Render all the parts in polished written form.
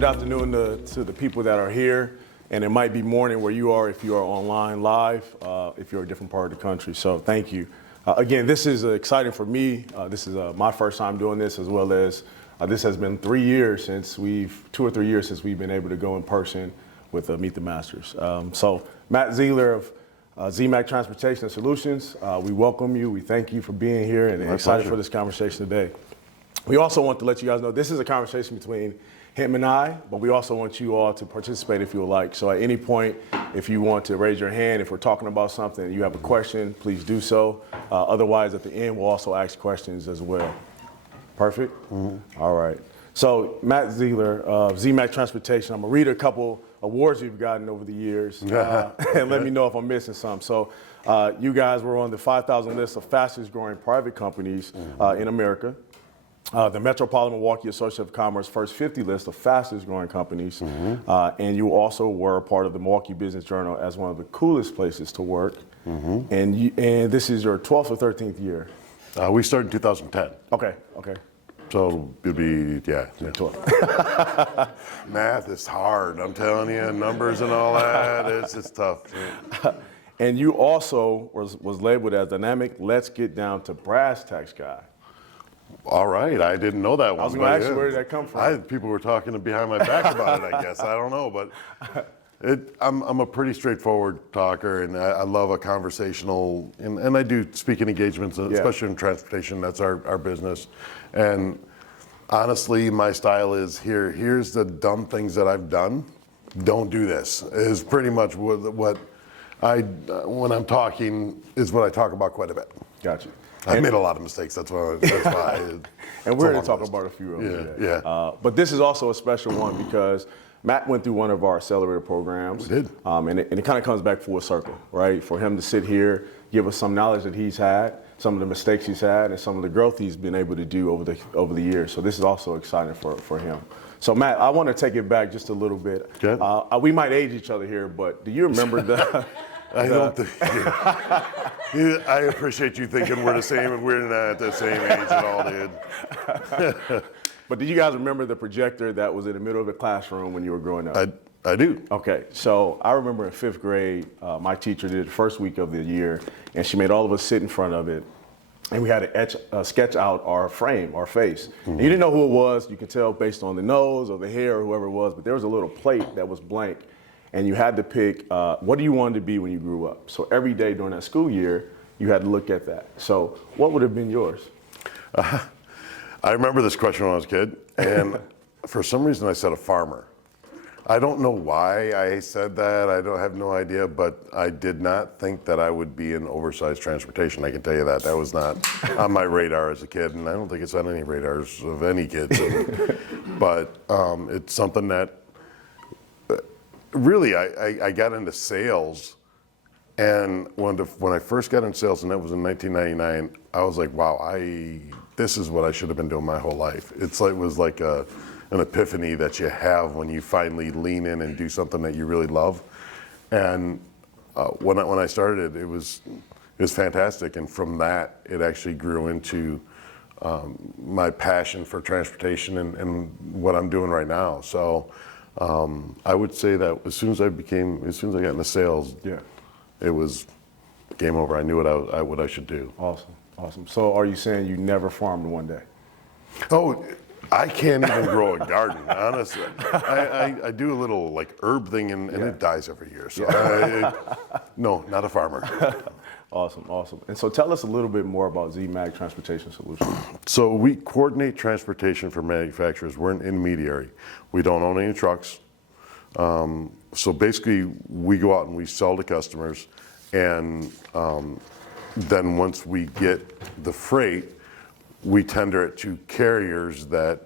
Good afternoon to the people that are here, and it might be morning where you are if you are online live, if you're a different part of the country, so thank you. Again, this is exciting for me. This is my first time doing this, as well as this has been 2 or 3 years since we've been able to go in person with Meet the Masters. So Matt Ziegler of ZMac Transportation Solutions, we welcome you, we thank you for being here, and excited for this conversation today. We also want to let you guys know this is a conversation between him and I, but we also want you all to participate if you would like. So at any point, if you want to raise your hand, if we're talking about something and you have a question, please do so. Otherwise, at the end, we'll also ask questions as well. Perfect? Mm-hmm. All right. So Matt Ziegler of ZMac Transportation, I'm going to read a couple awards you've gotten over the years and let me know if I'm missing some. So you guys were on the 5,000 list of fastest growing private companies in America. The Metropolitan Milwaukee Association of Commerce First 50 list of fastest growing companies. And you also were a part of the Milwaukee Business Journal as one of the coolest places to work. And this is your 12th or 13th year? We started in 2010. Okay. So it'll be, 12. Math is hard, I'm telling you, numbers and all that, it's tough. And you also was labeled as dynamic, let's get down to brass tacks guy. All right, I didn't know that one. I was going to ask you, where did that come from? People were talking behind my back about it, I guess. I don't know, but I'm a pretty straightforward talker, and I love a conversational, and I do speaking engagements, especially in transportation. That's our business. And honestly, my style is here's the dumb things that I've done. Don't do this, is pretty much what when I'm talking, is what I talk about quite a bit. Gotcha. I made a lot of mistakes. That's why. And we're going to talk about a few of them today. But this is also a special one because Matt went through one of our accelerator programs. We did. And it kind of comes back full circle, right? For him to sit here, give us some knowledge that he's had, some of the mistakes he's had, and some of the growth he's been able to do over the years. So this is also exciting for him. So Matt, I want to take it back just a little bit. Okay. We might age each other here, but do you remember the... I don't think. I appreciate you thinking we're the same, and we're not the same age at all, dude. But do you guys remember the projector that was in the middle of the classroom when you were growing up? I do. Okay, so I remember in 5th grade, my teacher did it the first week of the year, and she made all of us sit in front of it, and we had to sketch out our frame, our face. And you didn't know who it was. You could tell based on the nose or the hair or whoever it was, but there was a little plate that was blank. And you had to pick what do you want to be when you grew up. So every day during that school year, you had to look at that. So what would have been yours? I remember this question when I was a kid, and for some reason I said a farmer. I don't know why I said that. I have no idea, but I did not think that I would be in oversized transportation. I can tell you that. That was not on my radar as a kid, and I don't think it's on any radars of any kids. But it's something that really, I got into sales, and when I first got into sales, and that was in 1999, I was like, wow, this is what I should have been doing my whole life. It was like an epiphany that you have when you finally lean in and do something that you really love. And when I started it was fantastic, and from that, it actually grew into my passion for transportation and what I'm doing right now. So. I would say that as soon as I got into sales, it was game over. I knew what I should do. Awesome. So are you saying you never farmed one day? Oh, I can't even grow a garden, honestly. I do a little like herb thing and it dies every year. So no, not a farmer. Awesome. And so tell us a little bit more about ZMac Transportation Solutions. So we coordinate transportation for manufacturers. We're an intermediary. We don't own any trucks. So basically, we go out and we sell to customers, and then once we get the freight, we tender it to carriers that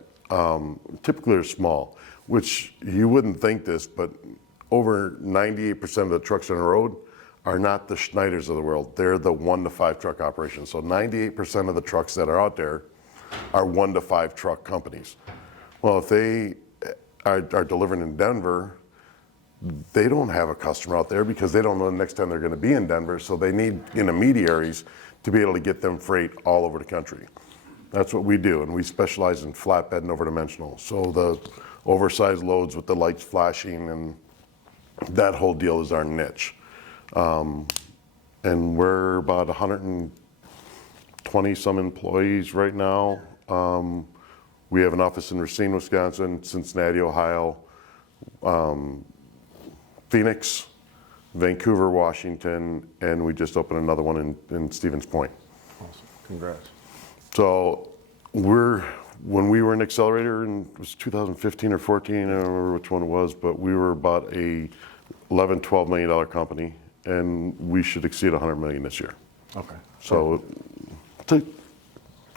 typically are small, which you wouldn't think this, but over 98% of the trucks on the road are not the Schneiders of the world. They're the 1 to 5 truck operations. So 98% of the trucks that are out there are 1 to 5 truck companies. Well, if they are delivering in Denver, they don't have a customer out there because they don't know the next time they're going to be in Denver. So they need intermediaries to be able to get them freight all over the country. That's what we do, and we specialize in flatbed and overdimensional. So the oversized loads with the lights flashing, and that whole deal is our niche. And we're about 120 some employees right now. We have an office in Racine, Wisconsin, Cincinnati, Ohio, Phoenix, Vancouver, Washington, and we just opened another one in Stevens Point. Awesome. Congrats. So when we were in Accelerator, and it was 2015 or 14, I don't remember which one it was, but we were about a $11-12 million company, and we should exceed 100 million this year. Okay. So it's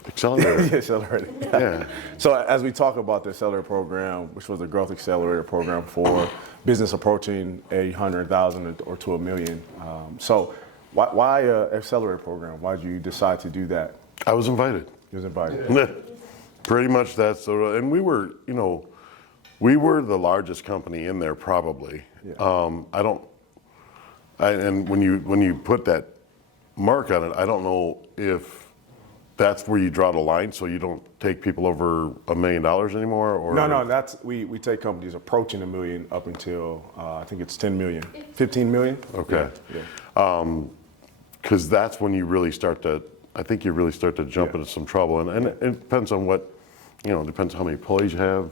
Accelerator. Accelerator. Yeah. So as we talk about the Accelerator program, which was the Growth Accelerator program for business approaching 100,000 or to $1 million. So why Accelerator program? Why did you decide to do that? I was invited. You was invited. Pretty much that's the, and we were, we were the largest company in there probably. Yeah. And when you put that mark on it, I don't know if that's where you draw the line, so you don't take people over $1 million anymore, or No. That's we take companies approaching $1 million up until I think it's 10 million, 15 million. Okay. Yeah. Because that's when you really start to, I think you really start to jump into some trouble, and it depends on what, depends how many employees you have,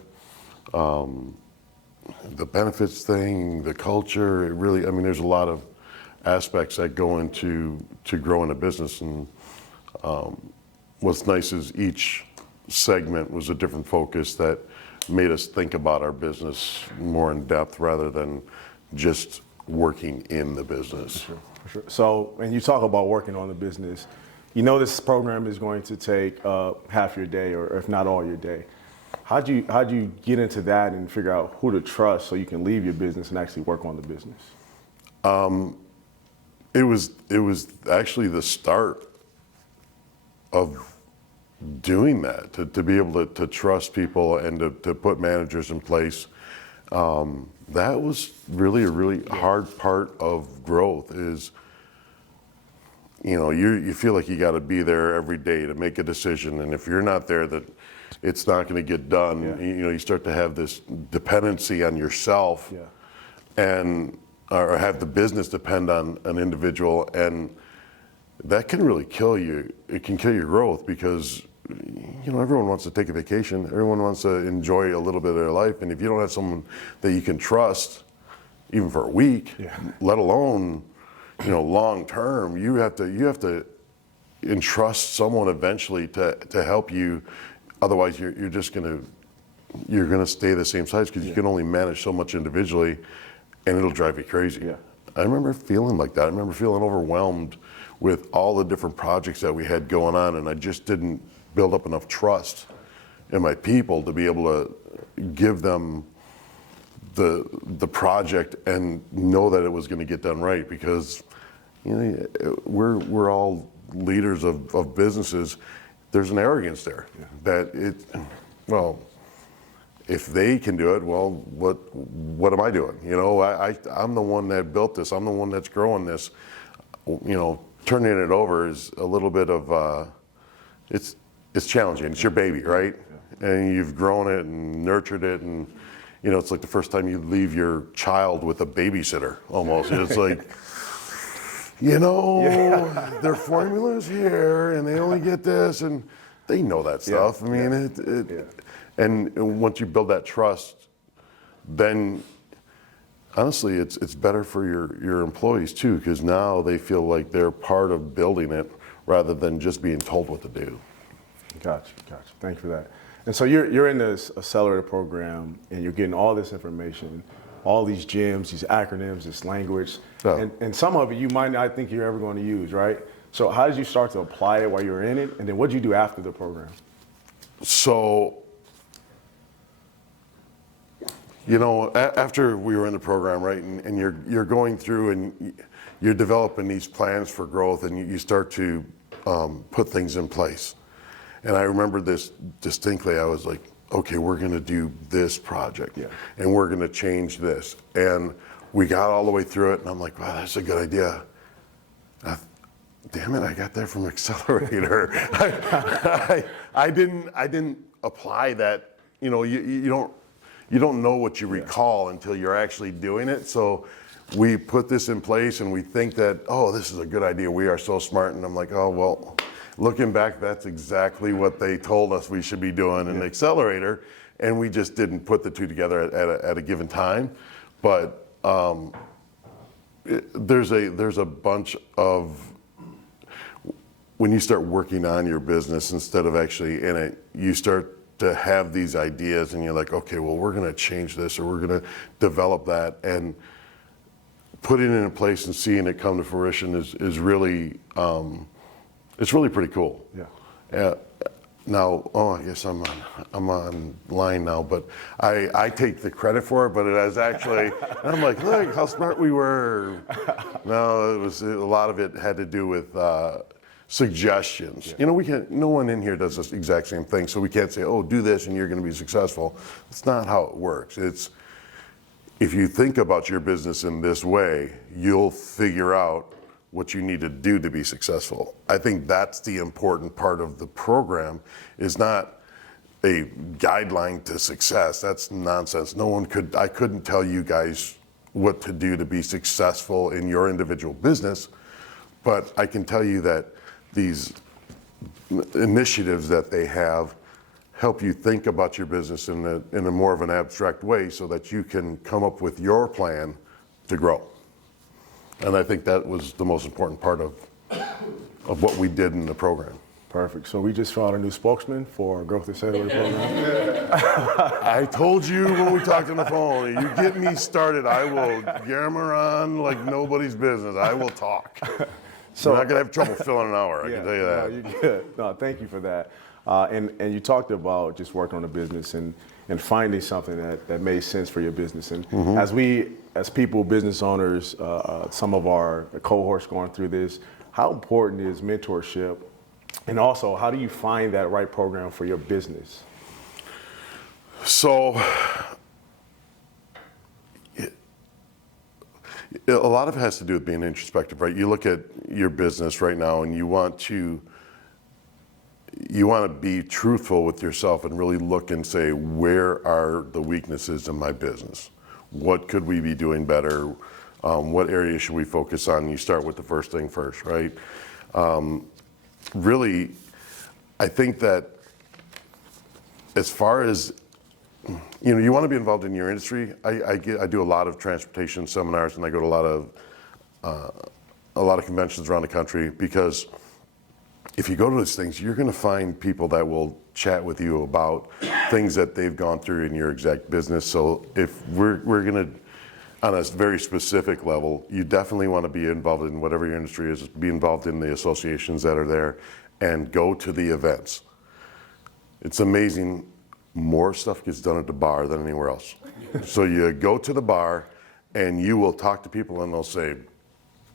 the benefits thing, the culture. It really, there's a lot of aspects that go into growing a business, and what's nice is each segment was a different focus that made us think about our business more in depth rather than just working in the business. For sure. So when you talk about working on the business, this program is going to take half your day, or if not all your day. How'd you get into that and figure out who to trust so you can leave your business and actually work on the business? It was actually the start of doing that, to be able to trust people and to put managers in place. That was really a really hard part of growth is, you feel like you got to be there every day to make a decision, and if you're not there, that it's not going to get done. Yeah. You start to have this dependency on yourself, and or have the business depend on an individual, and that can really kill you. It can kill your growth because everyone wants to take a vacation. Everyone wants to enjoy a little bit of their life, and if you don't have someone that you can trust, even for a week, let alone long term, you have to entrust someone eventually to help you. Otherwise, you're gonna stay the same size because you can only manage so much individually, and it'll drive you crazy. Yeah. I remember feeling like that. I remember feeling overwhelmed with all the different projects that we had going on, and I just didn't build up enough trust in my people to be able to give them the project and know that it was going to get done right, because we're all leaders of businesses. There's an arrogance there that if they can do it, well, what am I doing? I'm the one that built this. I'm the one that's growing this. Turning it over is a little bit of it's challenging. It's your baby, right? And you've grown it and nurtured it, and it's like the first time you leave your child with a babysitter almost. It's like, their formula's here and they only get this, and they know that stuff. And once you build that trust, then honestly, it's better for your employees too, because now they feel like they're part of building it rather than just being told what to do. Gotcha. Thank you for that. And so you're in this Accelerator program, and you're getting all this information, all these gems, these acronyms, this language, and some of it you might not think you're ever going to use, right? So how did you start to apply it while you were in it, and then what did you do after the program? So, after we were in the program, right, and you're going through and you're developing these plans for growth, and you start to put things in place. And I remember this distinctly. I was like, okay, we're going to do this project, and we're going to change this. And we got all the way through it, and I'm like, wow, that's a good idea. Damn it, I got that from Accelerator. I didn't apply that. You know, you don't know what you recall until you're actually doing it. So we put this in place and we think that, oh, this is a good idea. We are so smart. And I'm like, oh, well, looking back, that's exactly what they told us we should be doing in the accelerator. And we just didn't put the two together at a given time. But there's a bunch of, when you start working on your business instead of actually in it, you start to have these ideas and you're like, okay, well, we're going to change this or we're going to develop that, and putting it in place and seeing it come to fruition is really, it's really pretty cool. Yeah. Now, I guess I'm online now, but I take the credit for it, but it is actually, and I'm like, look how smart we were. No, a lot of it had to do with suggestions. Yeah. You know, no one in here does this exact same thing, so we can't say, oh, do this and you're going to be successful. That's not how it works. It's, if you think about your business in this way, you'll figure out what you need to do to be successful. I think that's the important part of the program, is not a guideline to success. That's nonsense. I couldn't tell you guys what to do to be successful in your individual business, but I can tell you that these initiatives that they have help you think about your business in a more of an abstract way so that you can come up with your plan to grow. And I think that was the most important part of what we did in the program. Perfect. So we just found a new spokesman for Growth Accelerator program. I told you when we talked on the phone, you get me started, I will yammer on like nobody's business. I will talk. So we're not gonna have trouble filling an hour, I can tell you that. No, you're good. No, thank you for that. And you talked about just working on the business and finding something that made sense for your business. And as people, business owners, some of our cohorts going through this, how important is mentorship? And also, how do you find that right program for your business? So, a lot of it has to do with being introspective, right? You look at your business right now and you want to be truthful with yourself and really look and say, where are the weaknesses in my business? What could we be doing better? What area should we focus on? You start with the first thing first, right? Really, I think that as far as, you want to be involved in your industry. I do a lot of transportation seminars and I go to a lot of conventions around the country, because if you go to those things, you're going to find people that will chat with you about things that they've gone through in your exact business. So if we're going to, on a very specific level, you definitely want to be involved in whatever your industry is, be involved in the associations that are there, and go to the events. It's amazing. More stuff gets done at the bar than anywhere else. So you go to the bar and you will talk to people and they'll say,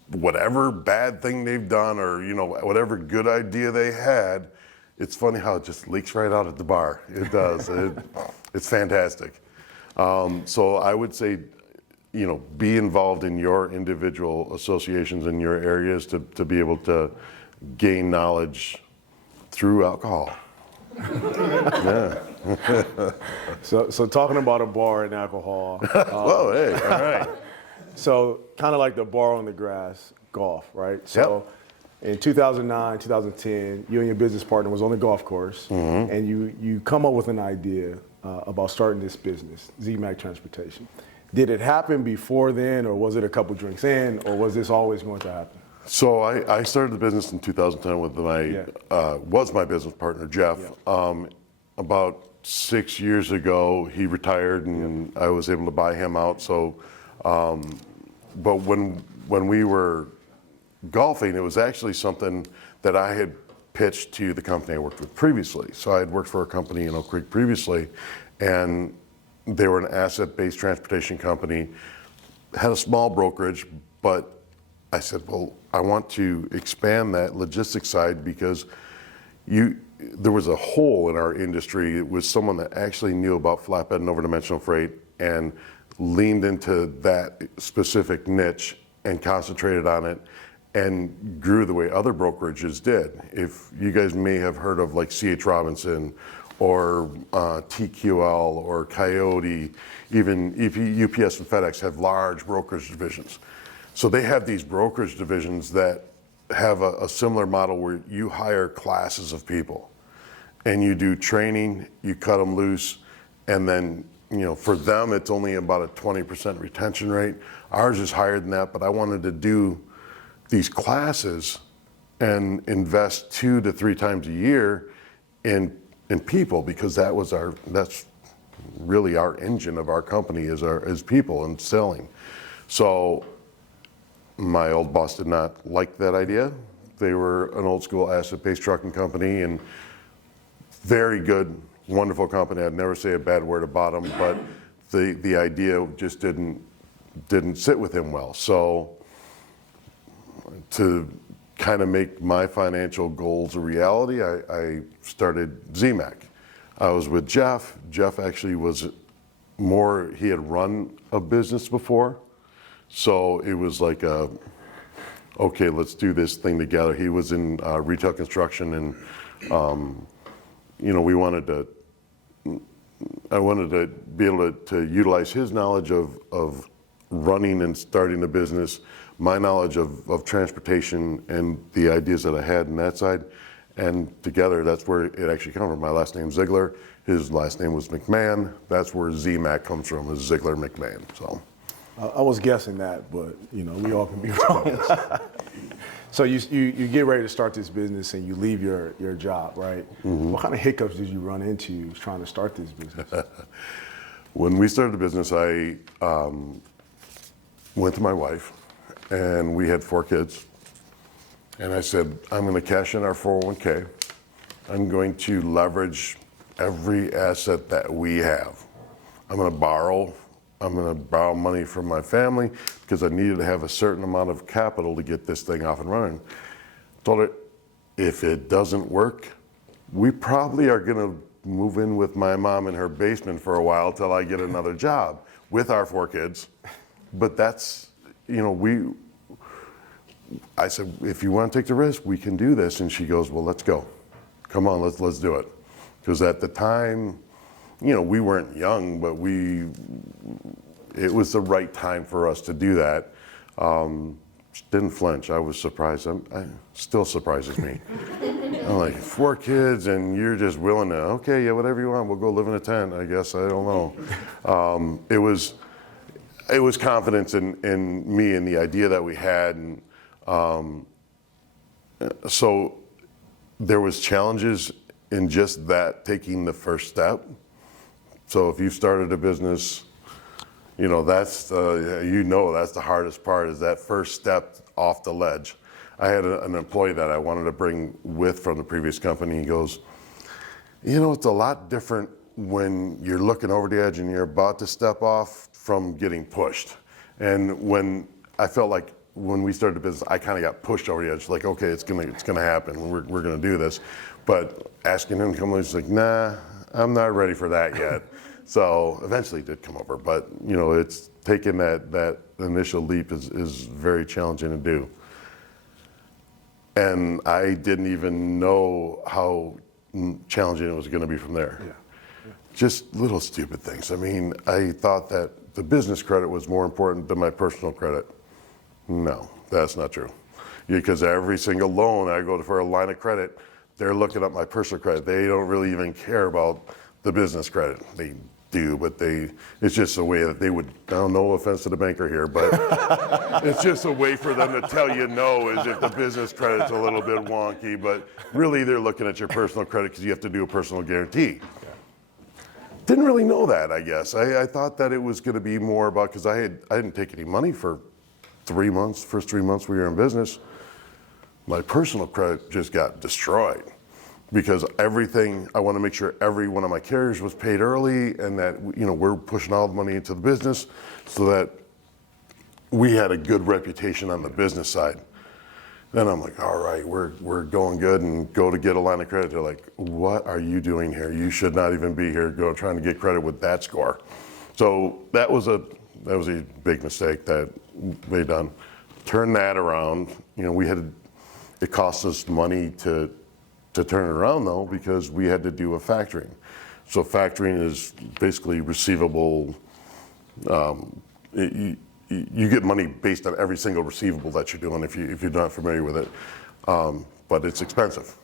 whatever bad thing they've done or whatever good idea they had, it's funny how it just leaks right out at the bar. It does. It's fantastic. So I would say, be involved in your individual associations in your areas to be able to gain knowledge through alcohol. Yeah. So talking about a bar and alcohol. Whoa, hey, all right. So kind of like the bar on the grass, golf, right? So in 2009, 2010, you and your business partner was on the golf course, and you come up with an idea about starting this business, ZMac Transportation. Did it happen before then, or was it a couple drinks in, or was this always going to happen? So I started the business in 2010 with my business partner, Jeff. About 6 years ago, he retired, and I was able to buy him out. So, but when we were golfing, it was actually something that I had pitched to the company I worked with previously. So I had worked for a company in Oak Creek previously, and they were an asset-based transportation company, had a small brokerage, but I said, well, I want to expand that logistics side, because there was a hole in our industry. It was someone that actually knew about flatbed and over-dimensional freight and leaned into that specific niche and concentrated on it. and grew the way other brokerages did. If you guys may have heard of like C.H. Robinson or TQL or Coyote, even UPS and FedEx have large brokerage divisions. So they have these brokerage divisions that have a similar model where you hire classes of people and you do training, you cut them loose, and then, for them, it's only about a 20% retention rate. Ours is higher than that, but I wanted to do these classes and invest 2 to 3 times a year in people, because that's really our engine of our company is people and selling. So my old boss did not like that idea. They were an old school asset-based trucking company and very good, wonderful company. I'd never say a bad word about them, but the idea just didn't sit with him well. So to kind of make my financial goals a reality, I started ZMac. I was with Jeff. Jeff actually he had run a business before. So it was like okay, let's do this thing together. He was in retail construction, and I wanted to be able to utilize his knowledge of running and starting a business, my knowledge of transportation and the ideas that I had in that side, and together that's where it actually comes from. My last name's Ziegler. His last name was McMahon. That's where ZMac comes from, is Ziegler McMahon. So. I was guessing that, but we all can be wrong. So you get ready to start this business and you leave your job, right? Mm-hmm. What kind of hiccups did you run into trying to start this business? When we started the business, I went to my wife, and we had 4 kids. And I said, I'm going to cash in our 401k. I'm going to leverage every asset that we have. I'm going to borrow money from my family because I needed to have a certain amount of capital to get this thing off and running. Told her, if it doesn't work, we probably are going to move in with my mom in her basement for a while till I get another job with our 4 kids. But that's, I said, if you want to take the risk, we can do this. And she goes, well, let's go. Come on, let's do it. Because at the time, we weren't young, but it was the right time for us to do that. Didn't flinch. I was surprised. It still surprises me. I'm like, 4 kids, and you're just willing to, okay, yeah, whatever you want. We'll go live in a tent, I guess. I don't know. It was confidence in me and the idea that we had. And so there was challenges in just that, taking the first step. So if you've started a business, that's the hardest part, is that first step off the ledge. I had an employee that I wanted to bring with from the previous company. He goes, it's a lot different when you're looking over the edge and you're about to step off from getting pushed. And when I felt like when we started the business, I kind of got pushed over the edge, like, okay, it's gonna happen. We're gonna do this. But asking him to come over, he's like, nah, I'm not ready for that yet. So eventually he did come over, but it's taking that initial leap is very challenging to do. And I didn't even know how challenging it was going to be from there. Yeah. Just little stupid things. I mean, I thought that the business credit was more important than my personal credit. No, that's not true. Because every single loan I go to for a line of credit, they're looking up my personal credit. They don't really even care about the business credit. They do, but it's just a way that they would, no offense to the banker here, but it's just a way for them to tell you no, is if the business credit's a little bit wonky, but really they're looking at your personal credit because you have to do a personal guarantee. Didn't really know that, I guess. I thought that it was going to be more about, because I didn't take any money for 3 months, first 3 months we were in business. My personal credit just got destroyed. Because everything, I want to make sure every one of my carriers was paid early, and that we're pushing all the money into the business so that we had a good reputation on the business side. Then I'm like, all right, we're going good, and go to get a line of credit. They're like, what are you doing here? You should not even be here trying to get credit with that score. So that was a big mistake that they done. turn that around, it cost us money to turn it around though, because we had to do a factoring. So factoring is basically receivable. You get money based on every single receivable that you're doing if you're not familiar with it. But it's expensive,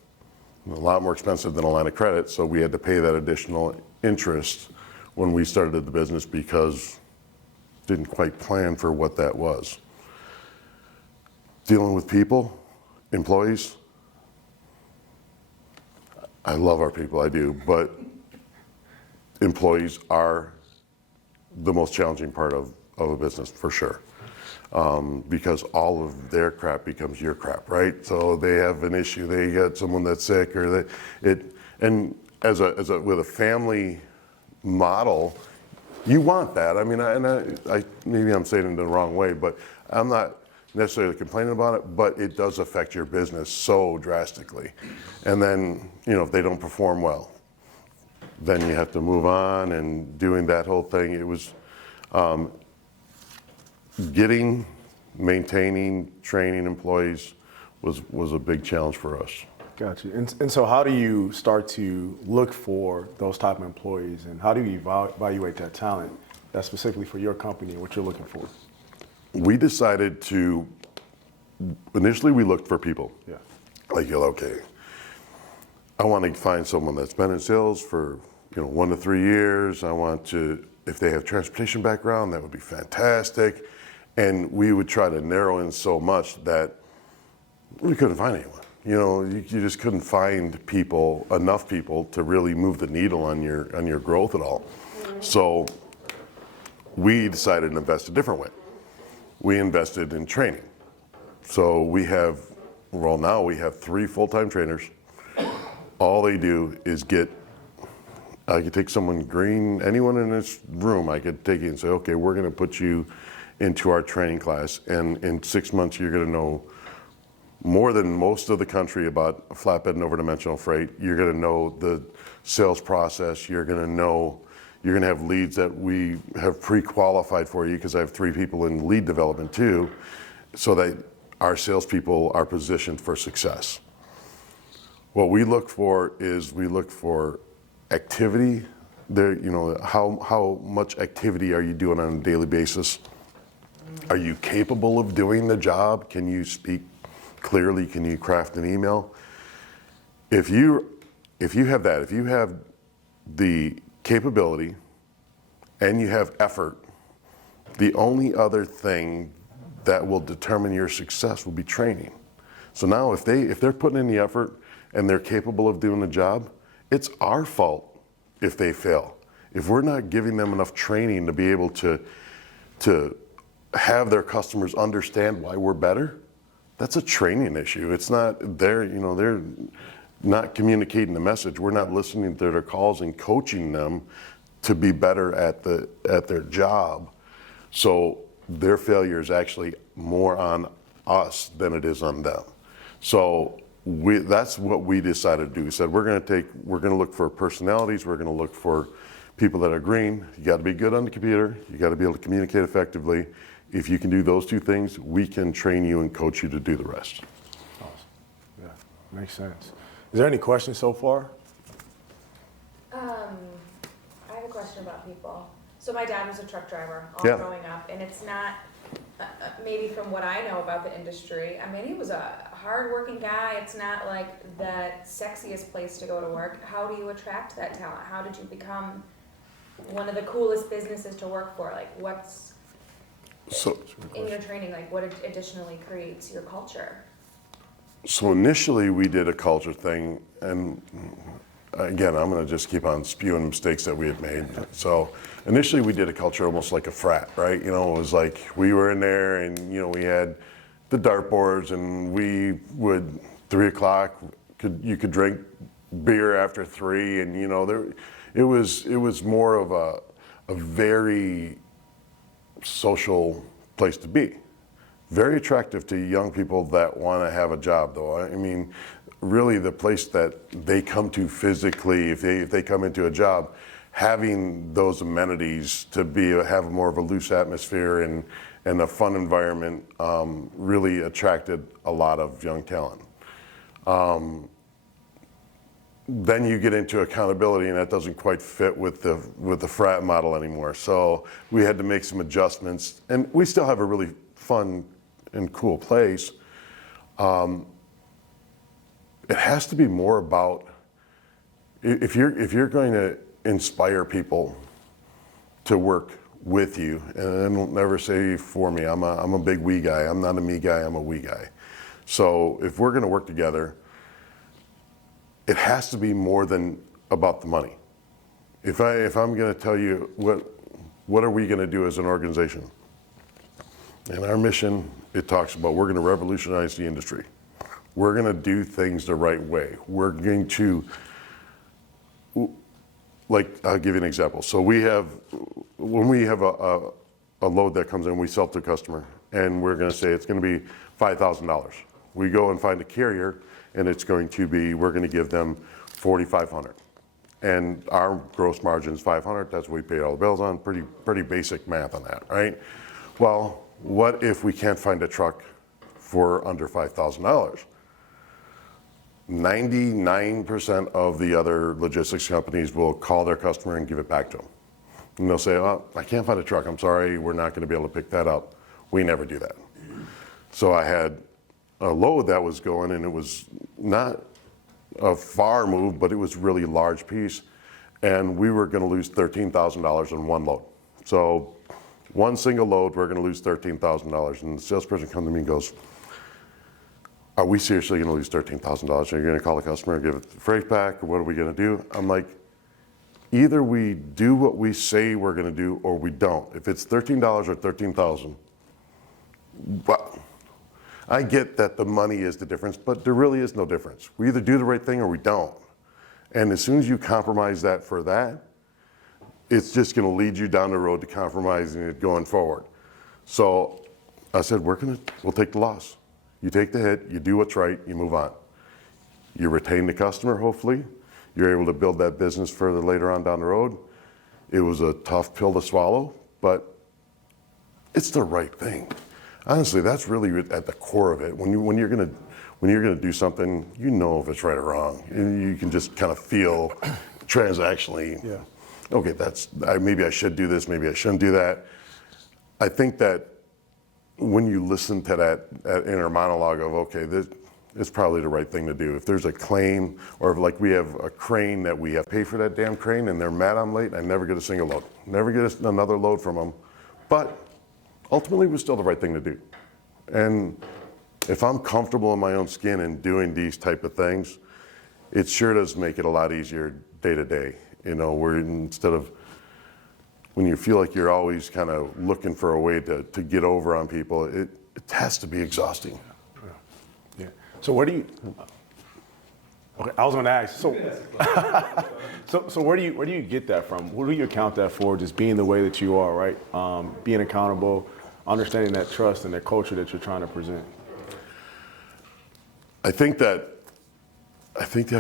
a lot more expensive than a line of credit. So we had to pay that additional interest when we started the business because didn't quite plan for what that was. Dealing with people, employees. I love our people, I do, but employees are the most challenging part of a business, for sure. Because all of their crap becomes your crap, right? So they have an issue, they got someone that's sick, or and with a family model, you want that. I mean, I maybe I'm saying it in the wrong way, but I'm not necessarily complaining about it, but it does affect your business so drastically. And then, if they don't perform well, then you have to move on, and doing that whole thing. It was maintaining, training employees was a big challenge for us. Gotcha. And so how do you start to look for those type of employees, and how do you evaluate that talent that's specifically for your company and what you're looking for? We decided initially we looked for people. Yeah. Like, okay, I want to find someone that's been in sales for 1 to 3 years. I want to, if they have transportation background, that would be fantastic. And we would try to narrow in so much that we couldn't find anyone. You just couldn't find enough people to really move the needle on your growth at all. So we decided to invest a different way. We invested in training. So now we have 3 full-time trainers. All they do is I could take someone green, anyone in this room, I could take you and say, okay, we're going to put you into our training class, and in 6 months you're going to know more than most of the country about flatbed and overdimensional freight. You're going to know the sales process. You're going to have leads that we have pre-qualified for you, because I have 3 people in lead development too, so that our salespeople are positioned for success. What we look for is activity. How much activity are you doing on a daily basis? Are you capable of doing the job? Can you speak clearly? Can you craft an email? If you have that, if you have the capability and you have effort, the only other thing that will determine your success will be training. So now if they're putting in the effort and they're capable of doing the job, it's our fault if they fail. If we're not giving them enough training to be able to have their customers understand why we're better, that's a training issue. It's not they're not communicating the message. We're not listening to their calls and coaching them to be better at their job. So their failure is actually more on us than it is on them. So that's what we decided to do. We said we're going to look for personalities. We're going to look for people that are green. You got to be good on the computer. You got to be able to communicate effectively. If you can do those 2 things, we can train you and coach you to do the rest. Awesome. Yeah, makes sense. Is there any questions so far? I have a question about people. So my dad was a truck driver all Yeah. growing up, and it's not, maybe from what I know about the industry, I mean, he was a hard-working guy. It's not like the sexiest place to go to work. How do you attract that talent? How did you become one of the coolest businesses to work for? Like, what's in your training, like what additionally creates your culture? So initially we did a culture thing, and again, I'm going to just keep on spewing mistakes that we had made. So initially we did a culture almost like a frat, right? It was like we were in there, and we had the dartboards, and we would 3 o'clock you could drink beer after 3, and it was more of a very social place to be. Very attractive to young people that want to have a job, though. I mean, really the place that they come to physically, if they come into a job, having those amenities to have more of a loose atmosphere and a fun environment really attracted a lot of young talent. Then you get into accountability, and that doesn't quite fit with the frat model anymore. So we had to make some adjustments, and we still have a really fun and cool place. It has to be more about, if you're going to inspire people to work with you, and I don't never say for me, I'm a big we guy. I'm not a me guy, I'm a we guy. So if we're going to work together, it has to be more than about the money. If I'm going to tell you what are we going to do as an organization, and our mission, it talks about we're going to revolutionize the industry. We're going to do things the right way. We're going to, like, I'll give you an example. So when we have a load that comes in, we sell to a customer, and we're going to say it's going to be $5,000. We go and find a carrier, and it's going to be, we're going to give them $4,500. And our gross margin is $500. That's what we pay all the bills on. Pretty basic math on that, right? Well, what if we can't find a truck for under $5,000? 99% of the other logistics companies will call their customer and give it back to them. And they'll say, oh, I can't find a truck. I'm sorry, we're not going to be able to pick that up. We never do that. So I had a load that was going, and it was not a far move, but it was really large piece. And we were going to lose $13,000 on one load. So one single load, we're going to lose $13,000. And the salesperson comes to me and goes, are we seriously going to lose $13,000? Are you going to call the customer and give it the freight back, or what are we going to do? I'm like, either we do what we say we're going to do, or we don't. If it's $13 or $13,000, well, I get that the money is the difference, but there really is no difference. We either do the right thing or we don't. And as soon as you compromise that for that, it's just going to lead you down the road to compromising it going forward. So I said, we'll take the loss. You take the hit, you do what's right, you move on. You retain the customer, hopefully. You're able to build that business further later on down the road. It was a tough pill to swallow, but it's the right thing. Honestly, that's really at the core of it. When you're gonna do something, you know if it's right or wrong. And you can just kind of feel transactionally, Yeah. Okay, maybe I should do this, maybe I shouldn't do that. I think that when you listen to that inner monologue of, okay, this is probably the right thing to do. If there's a claim, or if, like, we have a crane that we have paid for that damn crane and they're mad I'm late, I never get a single load. Never get another load from them. But ultimately, it was still the right thing to do. And if I'm comfortable in my own skin and doing these type of things, it sure does make it a lot easier day to day. You know, where instead of, when you feel like you're always kind of looking for a way to get over on people, it has to be exhausting. Yeah. So where do you? Okay, I was going to ask. So where do you get that from? Where do you account that for? Just being the way that you are, right? Being accountable, understanding that trust and that culture that you're trying to present. I think that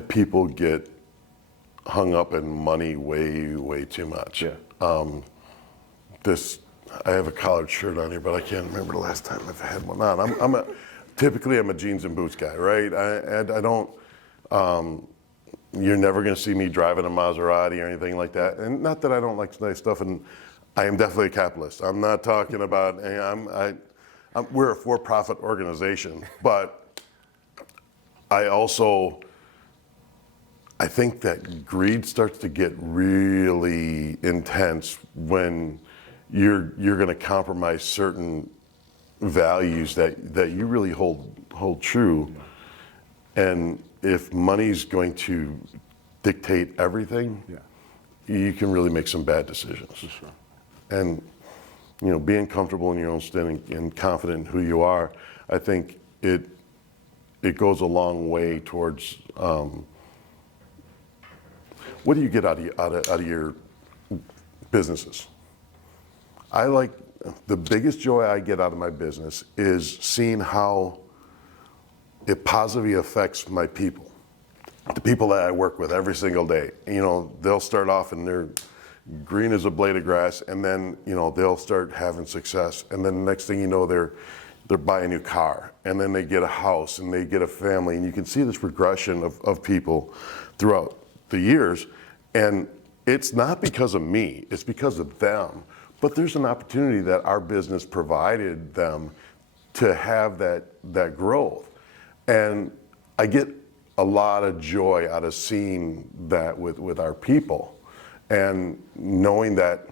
people get hung up in money way too much. Yeah. I have a collared shirt on here, but I can't remember the last time I've had one on. Typically I'm a jeans and boots guy, right? I don't. You're never going to see me driving a Maserati or anything like that. And not that I don't like nice stuff, and I am definitely a capitalist. I'm not talking about. We're a for-profit organization, but I think that greed starts to get really intense when you're going to compromise certain values that you really hold true. And if money's going to dictate everything, you can really make some bad decisions. For sure. And being comfortable in your own skin and confident in who you are, I think it goes a long way towards. What do you get out of your businesses? The biggest joy I get out of my business is seeing how it positively affects my people, the people that I work with every single day. They'll start off and green as a blade of grass, and then they'll start having success, and then the next thing you know, they're buying a new car, and then they get a house, and they get a family, and you can see this progression of people throughout the years, and it's not because of me, it's because of them. But there's an opportunity that our business provided them to have that growth, and I get a lot of joy out of seeing that with our people, and knowing that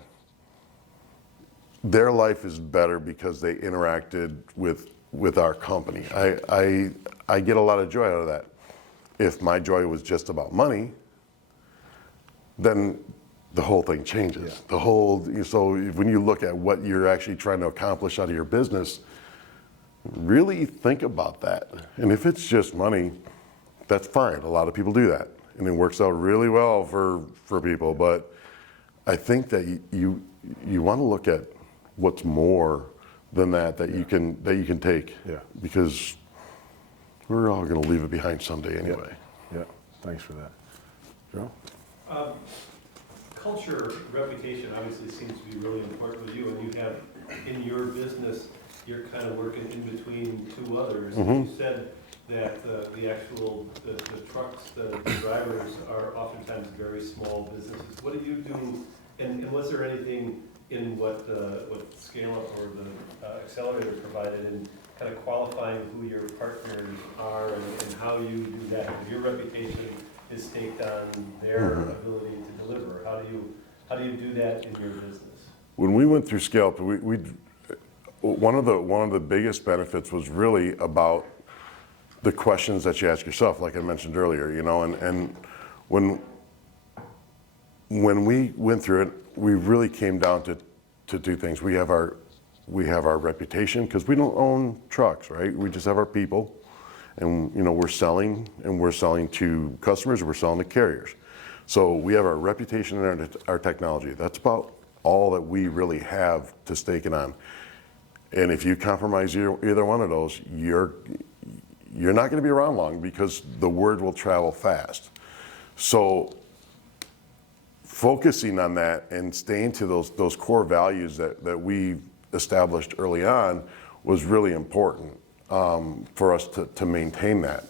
their life is better because they interacted with our company. I get a lot of joy out of that. If my joy was just about money, then the whole thing changes. Yeah. So when you look at what you're actually trying to accomplish out of your business, really think about that. And if it's just money, that's fine. A lot of people do that, and it works out really well for people. But I think that you want to look at what's more than that you can take. Yeah. Because we're all going to leave it behind someday anyway. Yeah. Thanks for that. Joe? Culture, reputation obviously seems to be really important with you, and you have in your business, you're kind of working in between two others. Mm-hmm. You said that the trucks, the drivers are oftentimes very small businesses. What do you do, and was there anything in what Scale Up or the Accelerator provided in kind of qualifying who your partners are and how you do that? Your reputation is staked on their ability to deliver. How do you do that in your business? When we went through Scale Up, one of the biggest benefits was really about the questions that you ask yourself, like I mentioned earlier, and when we went through it, we really came down to two things. We have our reputation, because we don't own trucks, right? We just have our people, and we're selling to customers, we're selling to carriers. So we have our reputation and our technology. That's about all that we really have to stake it on. And if you compromise either one of those, you're not going to be around long, because the word will travel fast. So focusing on that and staying to those core values that we established early on was really important for us to maintain that.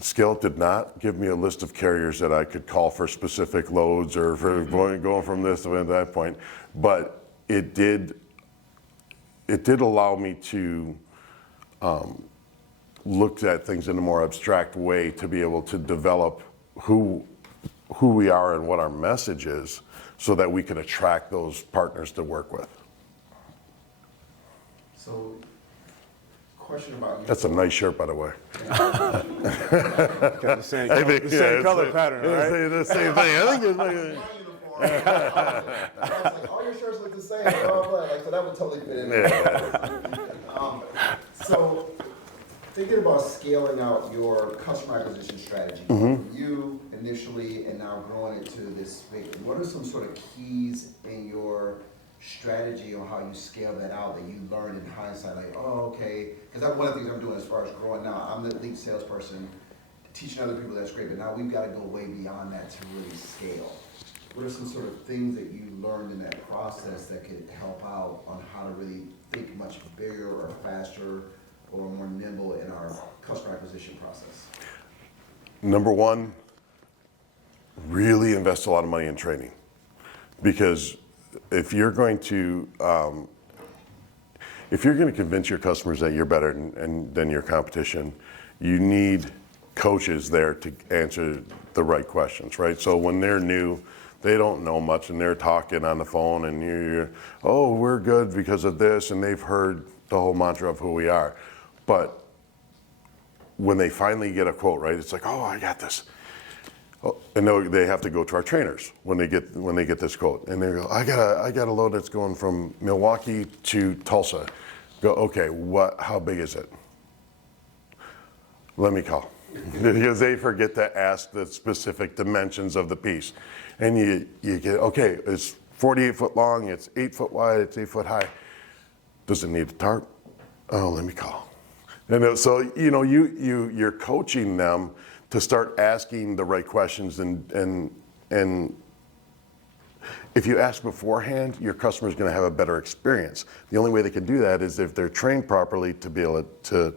Scale Up did not give me a list of carriers that I could call for specific loads or for going from this to that point, but it did allow me to look at things in a more abstract way, to be able to develop who we are and what our message is, so that we can attract those partners to work with. So, question about you. That's a nice shirt, by the way. Got the same color pattern, right? The same thing. I think it's like I was like, all your shirts look the same. They're all black. So that would totally fit in there. So, thinking about scaling out your customer acquisition strategy, you initially and now growing it to this big, what are some sort of keys in your strategy on how you scale that out that you learned in hindsight? Like, oh, okay, because that's one of the things I'm doing as far as growing now. I'm the lead salesperson, teaching other people, that's great, but now we've got to go way beyond that to really scale. What are some sort of things that you learned in that process that could help out on how to really think much bigger or faster or more nimble in our customer acquisition process? Number one, really invest a lot of money in training, because if you're going to convince your customers that you're better than your competition, you need coaches there to answer the right questions, right? So when they're new, they don't know much, and they're talking on the phone, and you're oh, we're good because of this, and they've heard the whole mantra of who we are. But when they finally get a quote, right, it's like, oh, I got this. Oh, and they have to go to our trainers when they get this quote, and they go, I got a load that's going from Milwaukee to Tulsa. Go, okay, how big is it? Let me call. Because they forget to ask the specific dimensions of the piece. And you get, okay, it's 48 foot long, it's 8 foot wide, it's 8 foot high. Does it need a tarp? Oh, let me call. And so, you're coaching them to start asking the right questions and if you ask beforehand, your customer's going to have a better experience. The only way they can do that is if they're trained properly to be able to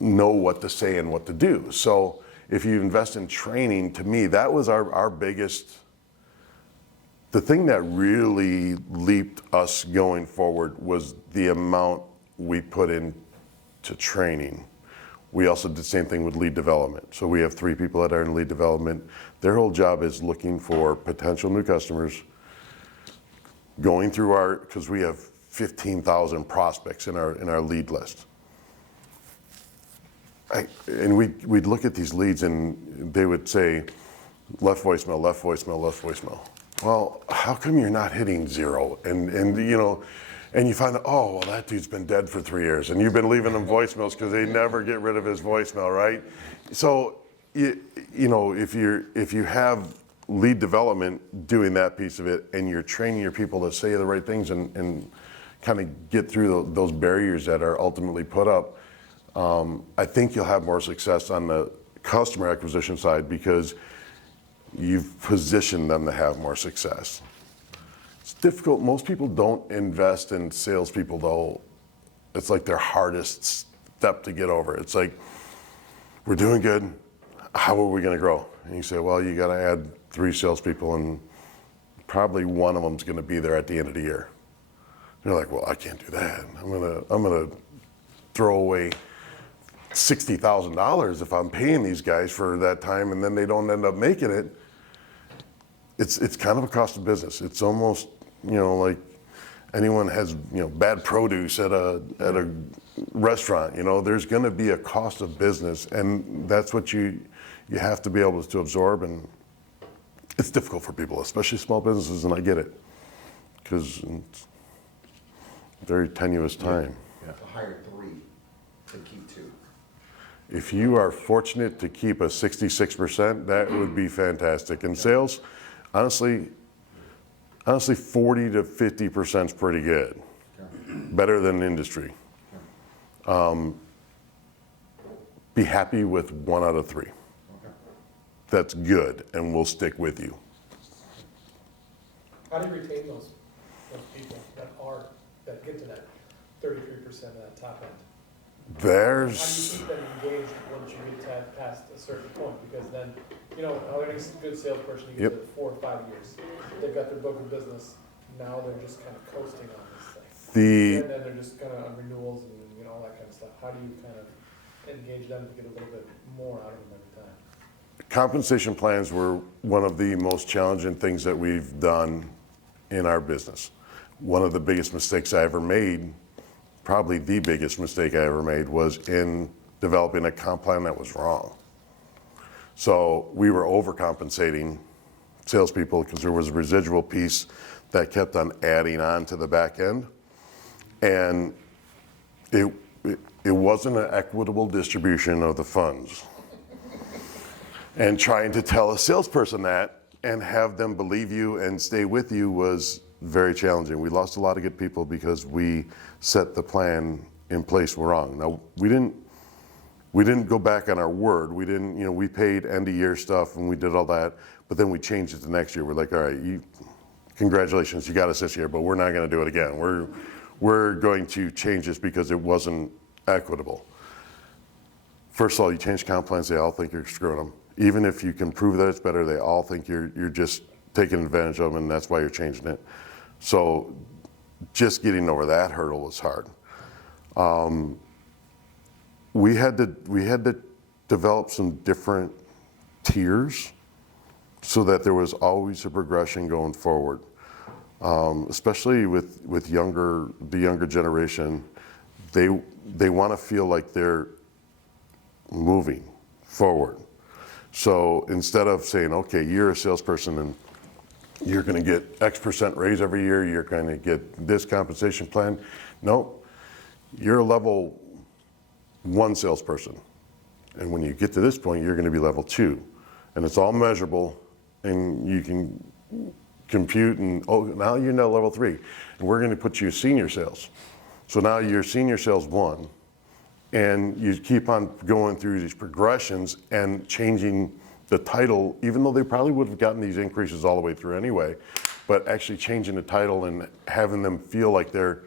know what to say and what to do. So if you invest in training, to me, that was our biggest, the thing that really leaped us going forward was the amount we put into training. We also did the same thing with lead development. So we have 3 people that are in lead development. Their whole job is looking for potential new customers, going through because we have 15,000 prospects in our lead list. And we'd look at these leads and they would say, left voicemail, left voicemail, left voicemail. Well, how come you're not hitting 0? And you find out, oh, well, that dude's been dead for 3 years, and you've been leaving him voicemails because they never get rid of his voicemail, right? So, if you have lead development doing that piece of it, and you're training your people to say the right things and kind of get through those barriers that are ultimately put up, I think you'll have more success on the customer acquisition side because you've positioned them to have more success. It's difficult. Most people don't invest in salespeople, though. It's like their hardest step to get over. It's like, we're doing good. How are we going to grow? And you say, well, you got to add 3 salespeople, and probably one of them's going to be there at the end of the year. You're like, well, I can't do that. I'm gonna throw away $60,000 if I'm paying these guys for that time, and then they don't end up making it. It's kind of a cost of business. It's almost, like anyone has, bad produce at a restaurant. There's going to be a cost of business, and that's what you have to be able to absorb. And it's difficult for people, especially small businesses, and I get it, because it's a very tenuous time. To hire 3 to keep 2. If you are fortunate to keep a 66%, that would be fantastic. In sales, honestly, 40 to 50% is pretty good. Better than industry. Be happy with 1 out of 3. That's good, and we'll stick with you. How do you retain those people that get to that 33% of that top end? How do you keep them engaged once you get past a certain point? Because then, having a good salesperson, you get to 4 or 5 years. They've got their book of business. Now they're just kind of coasting on this thing. And then they're just kind of on renewals and all that kind of stuff. How do you kind of engage them to get a little bit more out of them every time? Compensation plans were one of the most challenging things that we've done in our business. One of the biggest mistakes I ever made, probably the biggest mistake I ever made, was in developing a comp plan that was wrong. So we were overcompensating salespeople because there was a residual piece that kept on adding on to the back end. And it wasn't an equitable distribution of the funds. And trying to tell a salesperson that and have them believe you and stay with you was very challenging. We lost a lot of good people because we set the plan in place wrong. Now, we didn't go back on our word. We didn't, we paid end of year stuff and we did all that, but then we changed it the next year. We're like, all right, congratulations, you got us this year, but we're not going to do it again. We're going to change this because it wasn't equitable. First of all, you change comp plans, they all think you're screwing them. Even if you can prove that it's better, they all think you're just taking advantage of them, and that's why you're changing it. So just getting over that hurdle was hard. We had to develop some different tiers so that there was always a progression going forward. Especially with the younger generation, they want to feel like they're moving forward. So instead of saying, okay, you're a salesperson and you're going to get X% raise every year, you're going to get this compensation plan. No, you're a level 1 salesperson. And when you get to this point, you're going to be level 2. And it's all measurable, and you can compute, and now you're now level 3. And we're going to put you senior sales. So now you're senior sales 1. And you keep on going through these progressions and changing the title, even though they probably would have gotten these increases all the way through anyway. but actually changing the title and having them feel like they're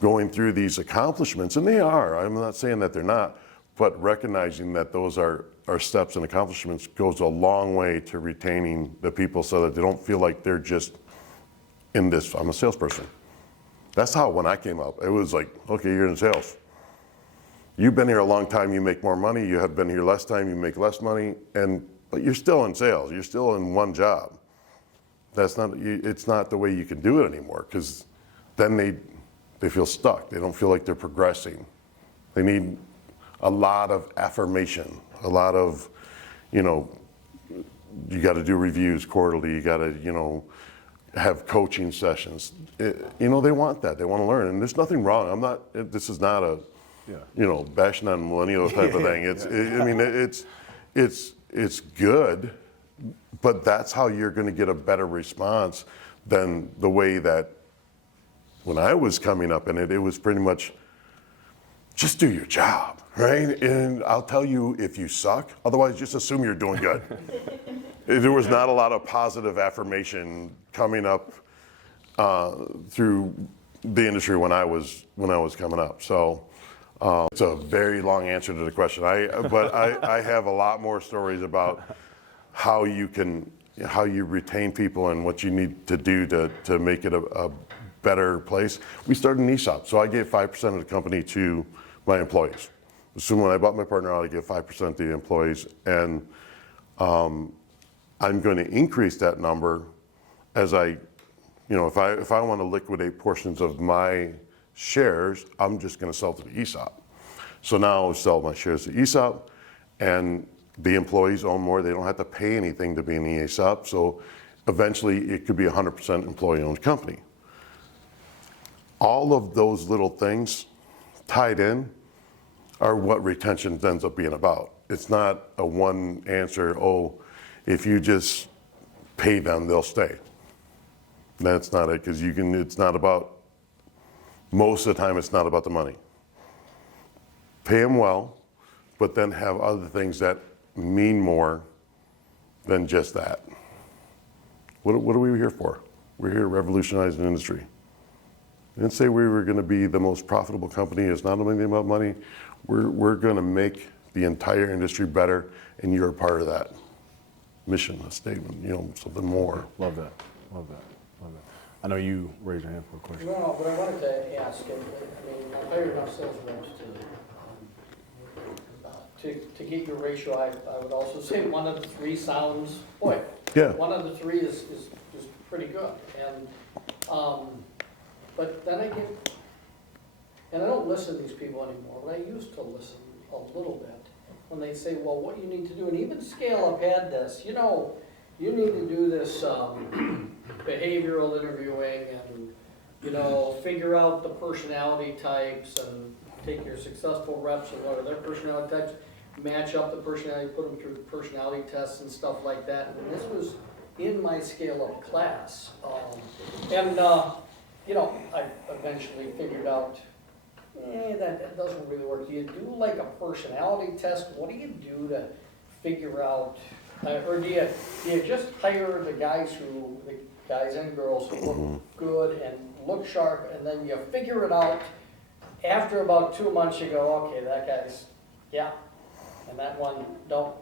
going through these accomplishments, and they are, I'm not saying that they're not, but recognizing that those are steps and accomplishments goes a long way to retaining the people so that they don't feel like they're just in this, I'm a salesperson. That's how when I came up, it was like, okay, you're in sales. You've been here a long time, you make more money. You have been here less time, you make less money, but you're still in sales. You're still in one job. It's not the way you can do it anymore, because then they feel stuck. They don't feel like they're progressing. They need a lot of affirmation, a lot of, you got to do reviews quarterly. You got to, have coaching sessions. They want that. They want to learn, and there's nothing wrong. This is not a, bashing on millennial type of thing. It's good, but that's how you're going to get a better response than the way that when I was coming up in it, it was pretty much just do your job, right? And I'll tell you if you suck, otherwise just assume you're doing good. There was not a lot of positive affirmation coming up through the industry when I was coming up. So it's a very long answer to the question. But I have a lot more stories about how you retain people and what you need to do to make it a better place. We started an ESOP, so I gave 5% of the company to my employees. So when I bought my partner out, I gave 5% to the employees, and I'm going to increase that number as if I want to liquidate portions of my shares, I'm just going to sell to the ESOP. So now I'll sell my shares to ESOP, and the employees own more. They don't have to pay anything to be in the ESOP. So eventually it could be a 100% employee-owned company. All of those little things tied in are what retention ends up being about. It's not a one answer, if you just pay them, they'll stay. That's not it, because it's not about, most of the time it's not about the money. Pay them well, but then have other things that mean more than just that. What are we here for? We're here to revolutionize an industry. I didn't say we were going to be the most profitable company. It's not only about money. We're going to make the entire industry better, and you're a part of that mission, a statement, something more. Love that. Love that. Love that. I know you raised your hand for a question. No, but I wanted to ask, I hired enough sales reps to get your ratio. I would also say one of the three sounds, Yeah. one of the three is pretty good. And, but then and I don't listen to these people anymore, but I used to listen a little bit when they say, well, what you need to do, and even Scale Up had this, you need to do this behavioral interviewing and, figure out the personality types and take your successful reps and what are their personality types, match up the personality, put them through personality tests and stuff like that. And this was in my Scale Up class. I eventually figured out, that doesn't really work. Do you do like a personality test? What do you do to figure out, or do you just hire the guys and girls who look good and look sharp, and then you figure it out after about 2 months? You go, okay, that guy's, and that one don't.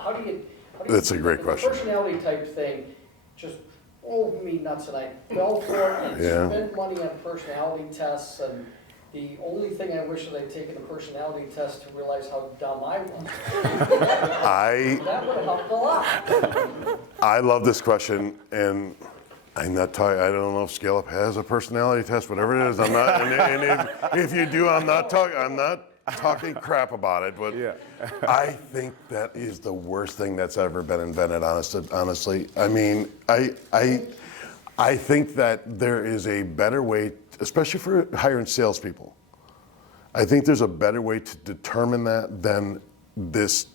How do you? That's a great question. Personality type thing just drove me nuts, and I fell for it and spent money on personality tests. And the only thing I wish that I'd taken a personality test to realize how dumb I was. That would have helped a lot. I love this question, and I'm not talking. I don't know if Scale Up has a personality test, whatever it is. I'm not. And if you do, I'm not talking crap about it. But I think that is the worst thing that's ever been invented. Honestly, I think that there is a better way, especially for hiring salespeople. I think there's a better way to determine that than this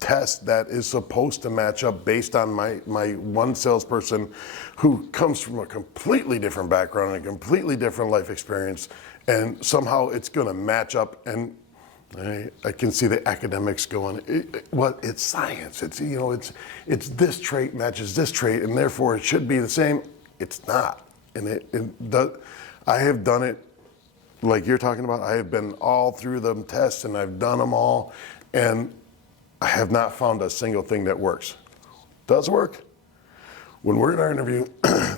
test that is supposed to match up based on my one salesperson who comes from a completely different background and a completely different life experience, and somehow it's going to match up. And I can see the academics going, well, it's science. It's, you know, it's this trait matches this trait, and therefore it should be the same. It's not. And I have done it like you're talking about. I have been all through the tests, and I've done them all, and I have not found a single thing that works. Does work? When we're in our interview,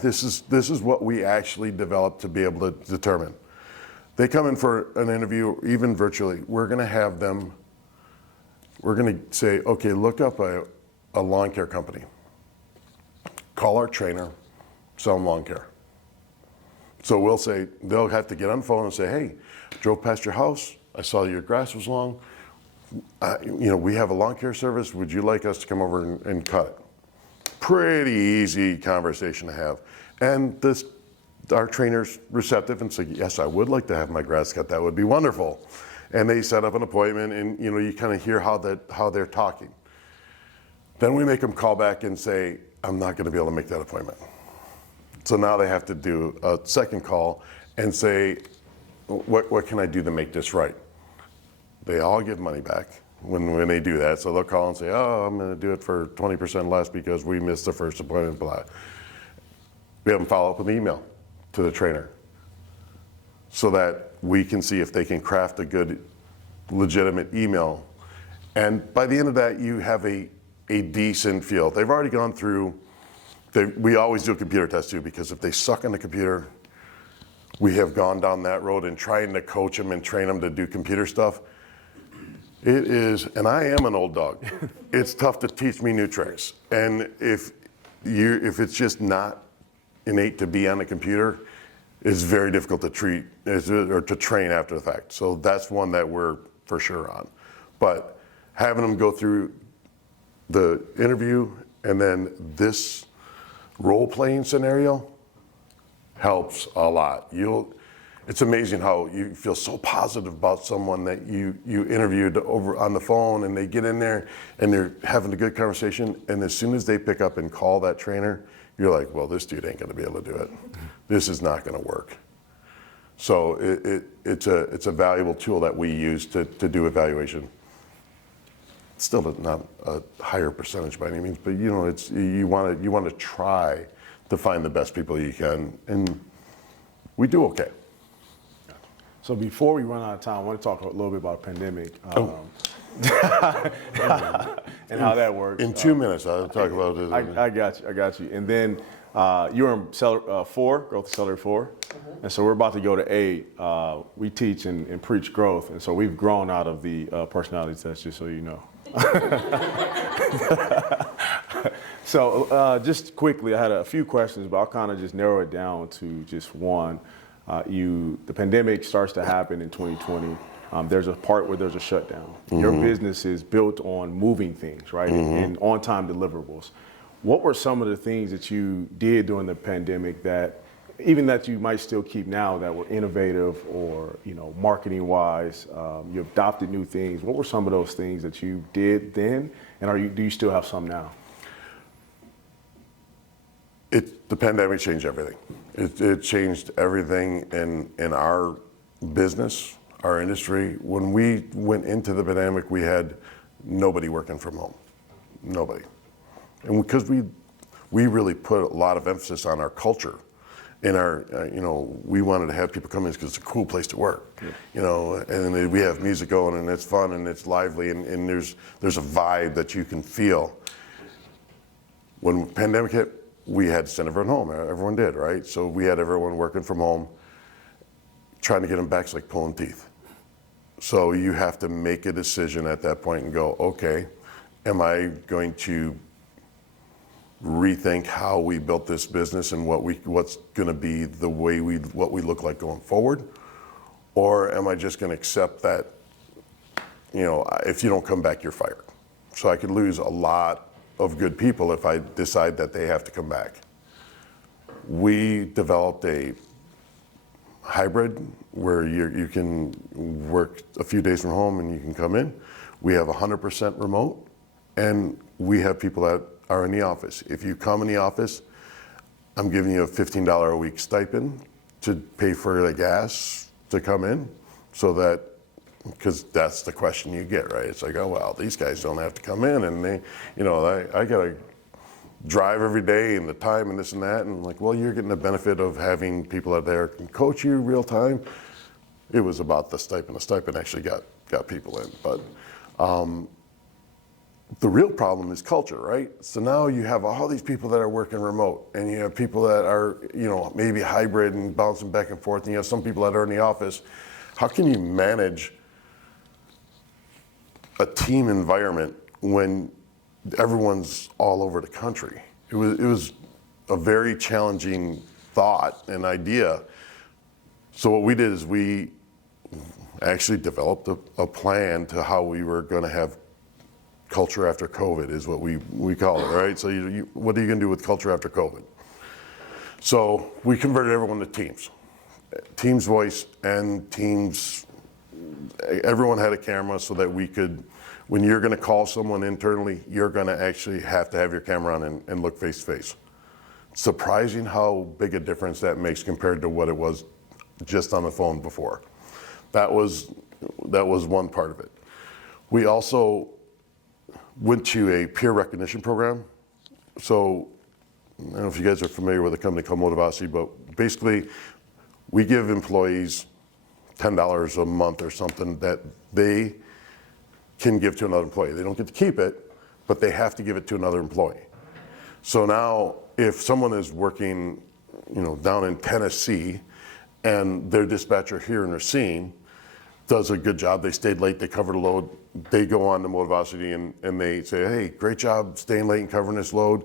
this is what we actually develop to be able to determine. They come in for an interview, even virtually. We're going to have them, we're going to say, okay, look up a lawn care company. Call our trainer, sell them lawn care. So we'll say, they'll have to get on the phone and say, hey, drove past your house. I saw your grass was long. You know, we have a lawn care service. Would you like us to come over and cut it? Pretty easy conversation to have. And our trainer's receptive and say, yes, I would like to have my grass cut. That would be wonderful. And they set up an appointment, and you know, you kind of hear how they're talking. Then we make them call back and say, I'm not going to be able to make that appointment. So now they have to do a second call and say, what can I do to make this right? They all give money back when they do that. So they'll call and say, oh, I'm going to do it for 20% less because we missed the first appointment, blah. We have them follow up with an email to the trainer so that we can see if they can craft a good, legitimate email. And by the end of that, you have a decent feel. They've already gone through, we always do a computer test too, because if they suck on the computer, we have gone down that road and trying to coach them and train them to do computer stuff. It is, and I am an old dog. It's tough to teach me new tricks. And if it's just not innate to be on the computer, it's very difficult to treat or to train after the fact. So that's one that we're for sure on. But having them go through the interview and then this role-playing scenario helps a lot. It's amazing how you feel so positive about someone that you interviewed over on the phone, and they get in there and they're having a good conversation, and as soon as they pick up and call that trainer, you're like, well, this dude ain't gonna be able to do it. This is not gonna work. So it's a valuable tool that we use to do evaluation. Still not a higher percentage by any means, but you know, you want to try to find the best people you can, and we do okay. So before we run out of time, I want to talk a little bit about pandemic and how that works. In 2 minutes, I'll talk about it. I got you. And then you're in Growth Accelerator 4, and so we're about to go to 8. We teach and preach growth, and so we've grown out of the personality test, just so you know. So just quickly, I had a few questions, but I'll kind of just narrow it down to just one. The pandemic starts to happen in 2020. There's a part where there's a shutdown. Mm-hmm. Your business is built on moving things, right? Mm-hmm. And on-time deliverables. What were some of the things that you did during the pandemic that, even that you might still keep now, that were innovative or, you know, marketing-wise? You adopted new things. What were some of those things that you did then, and do you still have some now? The pandemic changed everything. It changed everything in our business, our industry. When we went into the pandemic, we had nobody working from home, nobody. And because we really put a lot of emphasis on our culture, in our, you know, we wanted to have people come in because it's a cool place to work, you know, and we have music going and it's fun and it's lively and there's a vibe that you can feel. When the pandemic hit, we had to send everyone home. Everyone did, right? So we had everyone working from home. Trying to get them back is like pulling teeth. So you have to make a decision at that point and go, okay, am I going to rethink how we built this business and what's going to be the way what we look like going forward? Or am I just going to accept that, you know, if you don't come back, you're fired? So I could lose a lot of good people if I decide that they have to come back. We developed a hybrid where you can work a few days from home and you can come in. We have 100% remote, and we have people that are in the office. If you come in the office, I'm giving you a $15 a week stipend to pay for the gas to come in, so that because that's the question you get, right? It's like, oh, well, these guys don't have to come in, and they, I got to drive every day and the time and this and that, and like, well, you're getting the benefit of having people out there can coach you real time. It was about the stipend. The stipend actually got people in, but the real problem is culture, right? So now you have all these people that are working remote, and you have people that are, maybe hybrid and bouncing back and forth, and you have some people that are in the office. How can you manage a team environment when everyone's all over the country? It was a very challenging thought and idea. So what we did is we actually developed a plan to how we were going to have culture after COVID, is what we call it, right? So what are you going to do with culture after COVID? So we converted everyone to Teams. Teams voice and Teams, everyone had a camera so that we could, when you're going to call someone internally, you're going to actually have to have your camera on and look face to face. Surprising how big a difference that makes compared to what it was just on the phone before. That was one part of it. We also went to a peer recognition program. So I don't know if you guys are familiar with a company called Motivasi, but basically we give employees $10 a month or something that they can give to another employee. They don't get to keep it, but they have to give it to another employee. So now if someone is working, down in Tennessee and their dispatcher here in Racine does a good job, they stayed late, they covered a load, they go on to Motivasi and they say, hey, great job staying late and covering this load.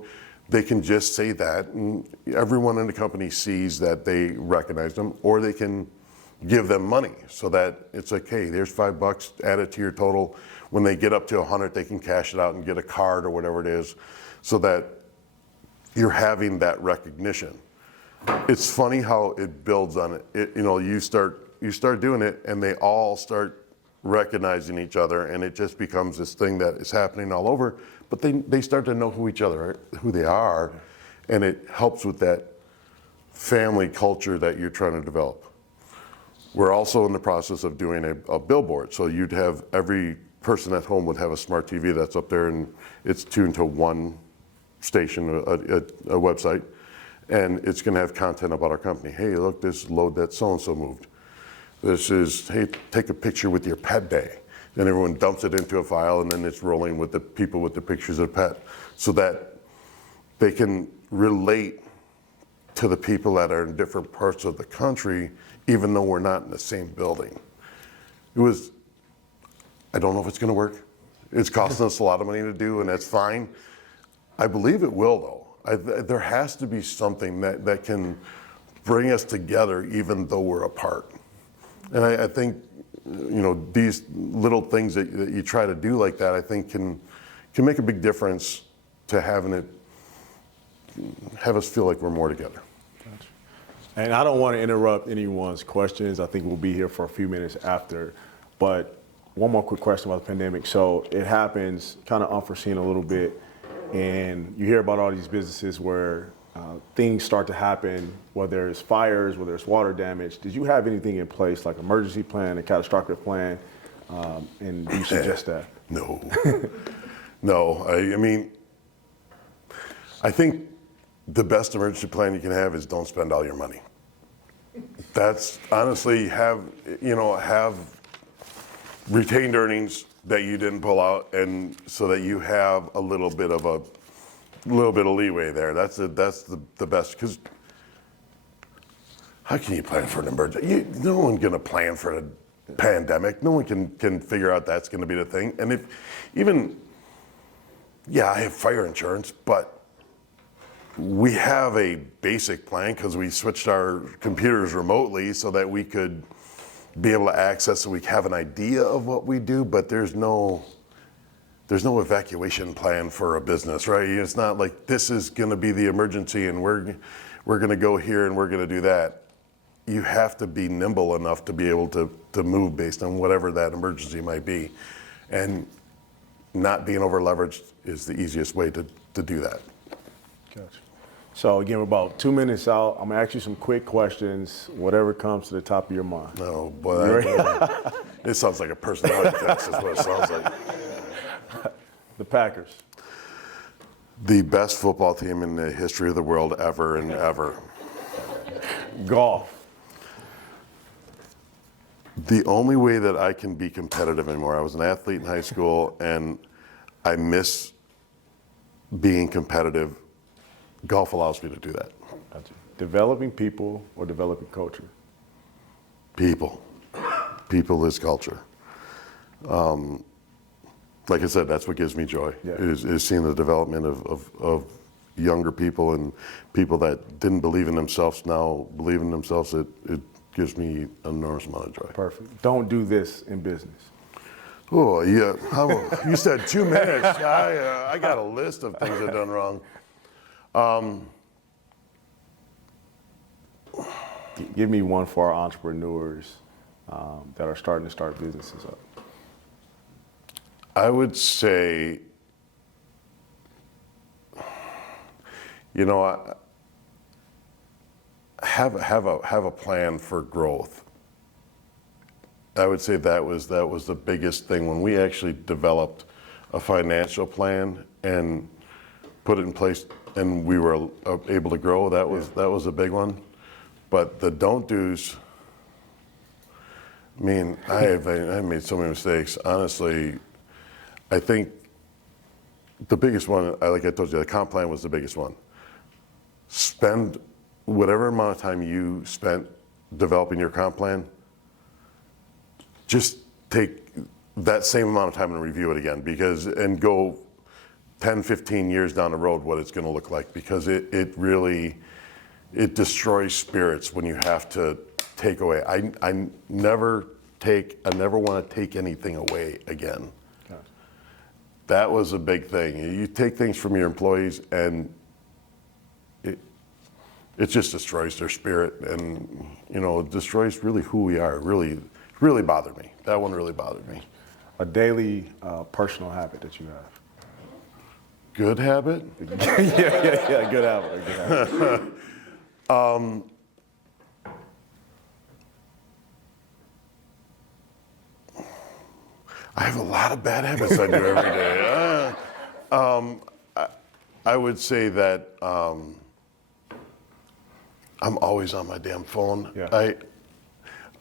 They can just say that, and everyone in the company sees that they recognize them, or they can give them money so that it's like, hey, there's $5, add it to your total. When they get up to 100, they can cash it out and get a card or whatever it is, so that you're having that recognition. It's funny how it builds on it. You start doing it, and they all start recognizing each other, and it just becomes this thing that is happening all over. But they start to know who they are, and it helps with that family culture that you're trying to develop. We're also in the process of doing a billboard. So you'd have every person at home would have a smart TV that's up there, and it's tuned to one station, a website, and it's going to have content about our company. Hey, look, this load that so-and-so moved. This is, hey, take a picture with your pet day. Then everyone dumps it into a file, and then it's rolling with the people with the pictures of the pet, so that they can relate to the people that are in different parts of the country, even though we're not in the same building. I don't know if it's going to work. It's costing us a lot of money to do, and that's fine. I believe it will, though. There has to be something that can bring us together even though we're apart. And I think, these little things that you try to do like that, I think can make a big difference to have us feel like we're more together. Gotcha. And I don't want to interrupt anyone's questions. I think we'll be here for a few minutes after. But one more quick question about the pandemic. So it happens kind of unforeseen a little bit, and you hear about all these businesses where things start to happen, whether it's fires, whether it's water damage. Did you have anything in place, like emergency plan, a catastrophic plan, and do you suggest that? No. No, I mean, I think the best emergency plan you can have is don't spend all your money. That's honestly, have retained earnings that you didn't pull out, and so that you have a little bit of leeway there. That's the best, because how can you plan for an emergency? No one's going to plan for a pandemic. No one can figure out that's going to be the thing. And I have fire insurance, but we have a basic plan because we switched our computers remotely so that we could be able to access, so we have an idea of what we do, but there's no evacuation plan for a business, right? It's not like this is going to be the emergency and we're going to go here and we're going to do that. You have to be nimble enough to be able to move based on whatever that emergency might be. And not being over leveraged is the easiest way to do that. Gotcha. So again, we're about 2 minutes out. I'm gonna ask you some quick questions, whatever comes to the top of your mind. No, boy, it sounds like a personality test is what it sounds like. The Packers. The best football team in the history of the world ever and ever. Golf. The only way that I can be competitive anymore, I was an athlete in high school and I miss being competitive. Golf allows me to do that. Gotcha. Developing people or developing culture? People. People is culture. Like I said, that's what gives me joy, Yeah. is seeing the development of younger people and people that didn't believe in themselves now believe in themselves. It gives me an enormous amount of joy. Perfect. Don't do this in business. Oh, yeah. You said 2 minutes. I got a list of things I've done wrong. Give me one for our entrepreneurs that are starting to start businesses up. I would say, you know, have a plan for growth. I would say that was the biggest thing when we actually developed a financial plan and put it in place, and we were able to grow. That was a big one. But the don't do's. I mean, I made so many mistakes. Honestly, I think the biggest one, like I told you, the comp plan was the biggest one. Spend whatever amount of time you spent developing your comp plan, just take that same amount of time and review it again, and go 10, 15 years down the road what it's going to look like, because it really destroys spirits when you have to take away. I never want to take anything away again. Gotcha. That was a big thing. You take things from your employees and it just destroys their spirit, and it destroys really who we are. Really bothered me. That one really bothered me. A daily personal habit that you have. Good habit? yeah, good habit. Good habit. I have a lot of bad habits I do every day. I would say that I'm always on my damn phone. Yeah.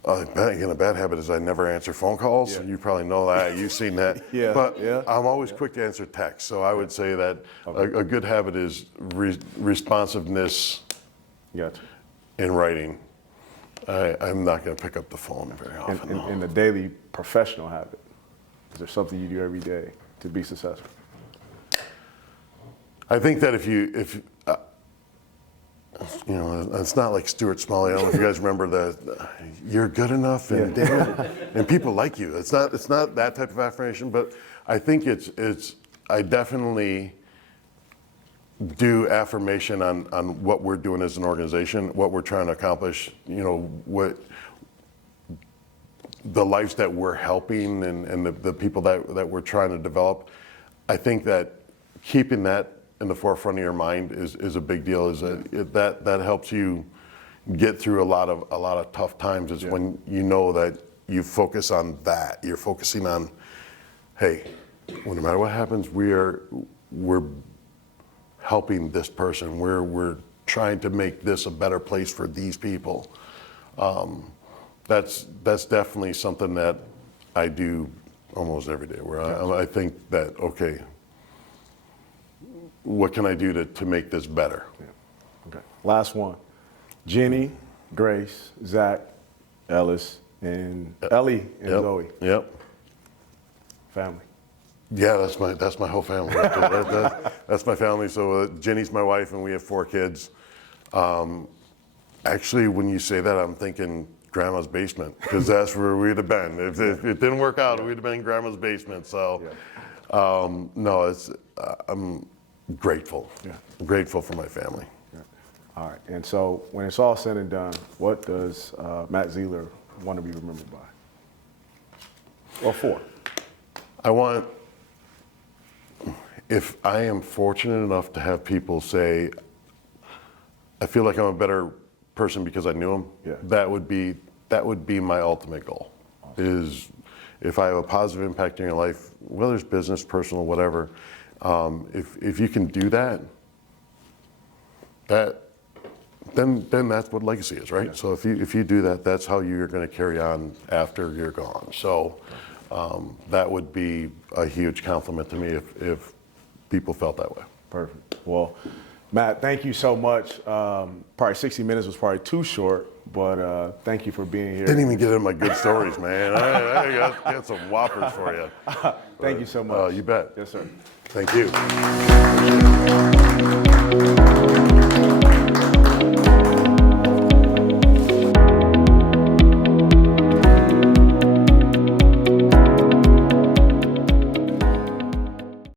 Again, a bad habit is I never answer phone calls. Yeah. You probably know that. You've seen that. Yeah, But yeah. I'm always quick to answer text. So I would say that a good habit is responsiveness Gotcha. in writing. I'm not going to pick up the phone very often. And a daily professional habit. Is there something you do every day to be successful? I think that if it's not like Stuart Smalley. I don't know if you guys remember the "you're good enough" and damn it, and people like you. It's not that type of affirmation, but I think I definitely do affirmation on what we're doing as an organization, what we're trying to accomplish. What the lives that we're helping and the people that we're trying to develop. I think that keeping that in the forefront of your mind is a big deal. That helps you get through a lot of tough times. It's when you know that you focus on that. You're focusing on, hey, well, no matter what happens, we're helping this person. We're trying to make this a better place for these people. That's definitely something that I do almost every day. Where I think that, okay, what can I do to make this better? Yeah. Okay. Last one. Jenny, Grace, Zach, Ellis, and Ellie and Zoe. Yep. Family. Yeah, that's my whole family. That's my family. So Jenny's my wife, and we have 4 kids. Actually, when you say that, I'm thinking Grandma's basement, because that's where we'd have been. If it didn't work out, we'd have been in Grandma's basement. So, no, I'm grateful. Yeah. I'm grateful for my family. Yeah. All right. And so, when it's all said and done, what does Matt Ziegler want to be remembered by? Or for? If I am fortunate enough to have people say, I feel like I'm a better person because I knew him. Yeah. That would be my ultimate goal. Is if I have a positive impact in your life, whether it's business, personal, whatever, if you can do that, then that's what legacy is, right? Yeah. So if you do that, that's how you're going to carry on after you're gone. So that would be a huge compliment to me if people felt that way. Perfect. Well, Matt, thank you so much. Probably 60 minutes was probably too short, but thank you for being here. Didn't even get into my good stories, man. I got some whoppers for you. Thank you so much. You bet. Yes, sir. Thank you.